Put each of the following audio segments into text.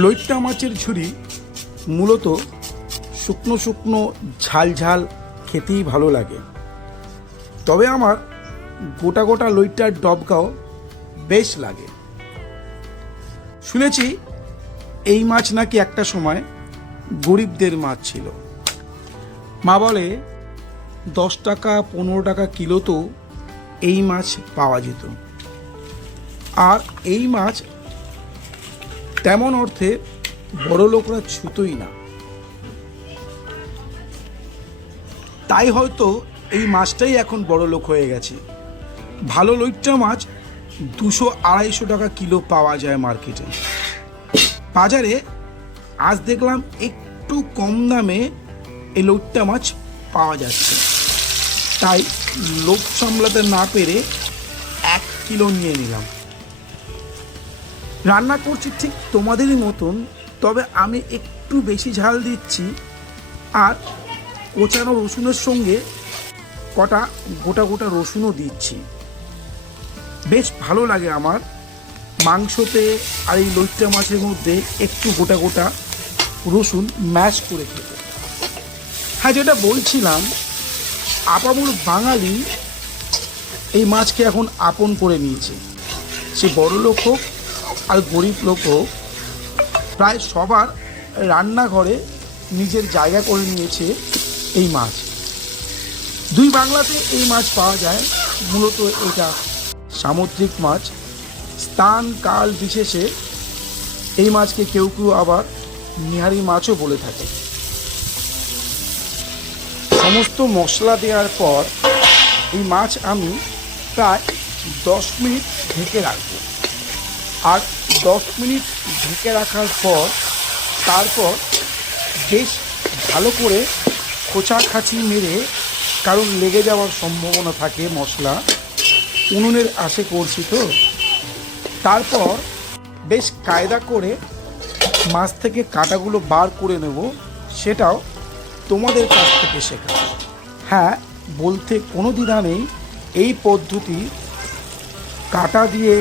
লইট্টা মাছের ঝুরি মূলত শুকনো শুকনো ঝাল ঝাল খেতেই ভালো লাগে, তবে আমার গোটা গোটা লইট্টার ডবকাও বেশ লাগে। শুনেছি এই মাছ নাকি একটা সময় গরিবদের মাছ ছিল। মা বলে 10 টাকা 15 টাকা কিলো তো এই মাছ পাওয়া যেত। আর এই মাছ তেমন অর্থে বড় লোকরা ছুতোই না, তাই হয়তো এই মাছটাই এখন বড় লোক হয়ে গেছে। ভালো লইট্টা মাছ 200-250 টাকা কিলো পাওয়া যায় মার্কেটে। বাজারে আজ দেখলাম একটু কম দামে এই লইট্টা মাছ পাওয়া যাচ্ছে, তাই লোক সামলাতে না পেরে 1 কিলো নিয়ে নিলাম। রান্না করছি ঠিক তোমাদেরই মতন, তবে আমি একটু বেশি ঝাল দিচ্ছি আর কোচানো রসুনের সঙ্গে কটা গোটা গোটা রসুনও দিচ্ছি। বেশ ভালো লাগে আমার মাংসতে আর এই লইট্টা মাছের মধ্যে একটু গোটা গোটা রসুন ম্যাশ করে খেতে। হ্যাঁ, যেটা বলছিলাম, আপামর বাঙালি এই মাছকে এখন আপন করে নিয়েছে। সে বড় লোক হোক আর গরিব লোক হোক, প্রায় সবার রান্নাঘরে নিজের জায়গা করে নিয়েছে এই মাছ। দুই বাংলাতে এই মাছ পাওয়া যায়। মূলত এটা সামুদ্রিক মাছ। স্থান কাল বিশেষে এই মাছকে কেউ কেউ আবার নিহারি মাছও বলে থাকে। সমস্ত মশলা দেওয়ার পর এই মাছ আমি প্রায় 10 মিনিট ঢেকে রাখবো। আর 10 মিনিট ঢেকে রাখার পর তারপর বেশ ভালো করে খোঁচা খাঁচি মেরে, কারণ লেগে যাওয়ার সম্ভাবনা থাকে মশলা, উনুনের আশে করছি তো, তারপর বেশ কায়দা করে মাছ থেকে কাঁটাগুলো বার করে নেব। সেটাও তোমাদের কাছ থেকে শেখা। হ্যাঁ, বলতে কোনো দ্বিধা নেই, এই পদ্ধতি কাঁটা দিয়ে,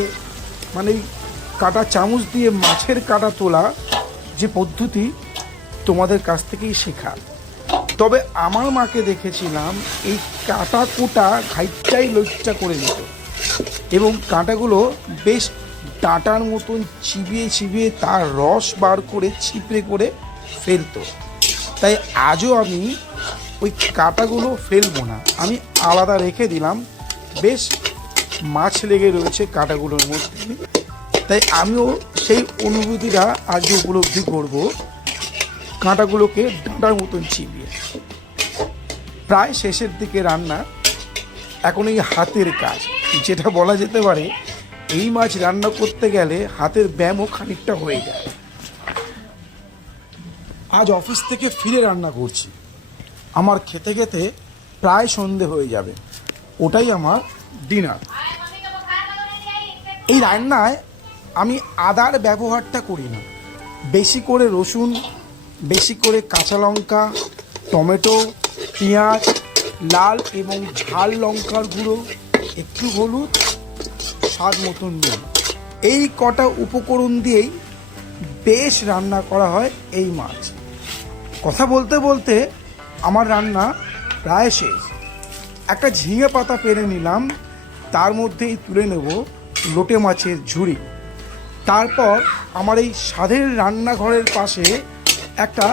মানে কাঁটা চামচ দিয়ে মাছের কাঁটা তোলা যে পদ্ধতি, তোমাদের কাছ থেকেই শেখা। তবে আমার মাকে দেখেছিলাম এই কাঁটা কোটা ঘাইটাই লইট্টা করে নিত এবং কাঁটাগুলো বেশ ডাঁটার মতন চিবিয়ে চিবিয়ে তার রস বার করে ছিপড়ে করে ফেলতো। তাই আজও আমি ওই কাঁটাগুলো ফেলবো না, আমি আলাদা রেখে দিলাম। বেশ মাছ লেগে রয়েছে কাঁটাগুলোর মধ্যে, তাই আমিও সেই অনুভূতিটা আজকে উপলব্ধি করব, কাঁটাগুলোকে ডাঁটার মতন চিবিয়ে। প্রায় শেষের দিকে রান্না। এখন এই হাতের কাজ, যেটা বলা যেতে পারে এই মাছ রান্না করতে গেলে হাতের ব্যায়ামও খানিকটা হয়ে যায়। আজ অফিস থেকে ফিরে রান্না করছি। আমার খেতে খেতে প্রায় সন্ধে হয়ে যাবে, ওটাই আমার ডিনার। এই রান্নায় আমি আদার ব্যবহারটা করি না। বেশি করে রসুন, বেশি করে কাঁচা লঙ্কা, টমেটো, পেঁয়াজ, লাল এবং ঝাল লঙ্কার গুঁড়ো, একটু হলুদ, স্বাদ মতন নুন, এই কটা উপকরণ দিয়েই বেশ রান্না করা হয় এই মাছ। কথা বলতে বলতে আমার রান্না প্রায় শেষ। একটা ঝিঙে পাতা পেরে নিলাম, তার মধ্যেই তুলে নেব লোটে মাছের ঝুড়ি। তারপর আমার এই স্বাদের রান্নাঘরের পাশে একটা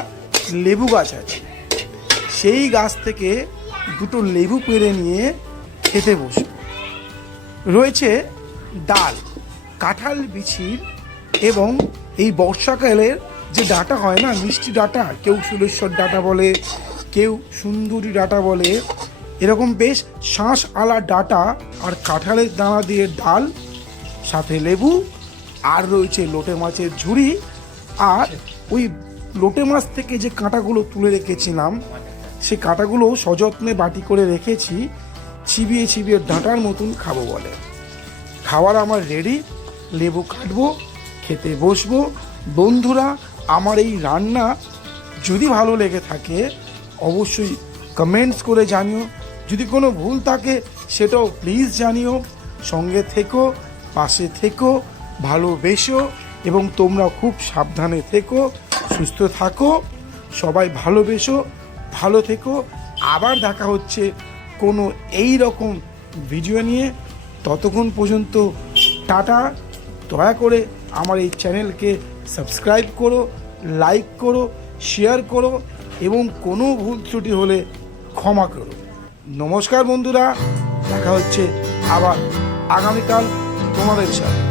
লেবু গাছ আছে, সেই গাছ থেকে 2টো লেবু পেড়ে নিয়ে খেতে বসব। রয়েছে ডাল, কাঁঠাল বিচির, এবং এই বর্ষাকালের যে ডাঁটা হয় না, মিষ্টি ডাঁটা, কেউ সুলেশ্বর ডাঁটা বলে, কেউ সুন্দরী ডাঁটা বলে, এরকম বেশ শাঁস আলা ডাঁটা আর কাঁঠালের দানা দিয়ে ডাল, সাথে লেবু, আর রয়েছে লোটে মাছের ঝুড়ি। আর ওই লোটে মাছ থেকে যে কাঁটাগুলো তুলে রেখেছিলাম, সে কাঁটাগুলো সযত্নে বাটি করে রেখেছি, চিবিয়ে চিবিয়ে ডাঁটার মতন খাবো বলে। খাবার আমার রেডি, লেবু কাটবো, খেতে বসবো। বন্ধুরা, আমার এই রান্না যদি ভালো লেগে থাকে অবশ্যই কমেন্টস করে জানিও। যদি কোনো ভুল থাকে সেটাও প্লিজ জানিও। সঙ্গে থেকো, পাশে থেকো, ভালোবেসো। এবং তোমরা খুব সাবধানে থেকো, সুস্থ থাকো, সবাই ভালোবেসো, ভালো থেকো। আবার দেখা হচ্ছে কোনো এই রকম ভিডিও নিয়ে। ততক্ষণ পর্যন্ত টাটা। দয়া করে আমার এই চ্যানেলকে সাবস্ক্রাইব করো, লাইক করো, শেয়ার করো এবং কোনো ভুল ত্রুটি হলে ক্ষমা করো। নমস্কার বন্ধুরা, দেখা হচ্ছে আবার আগামীকাল তোমাদের সাথে।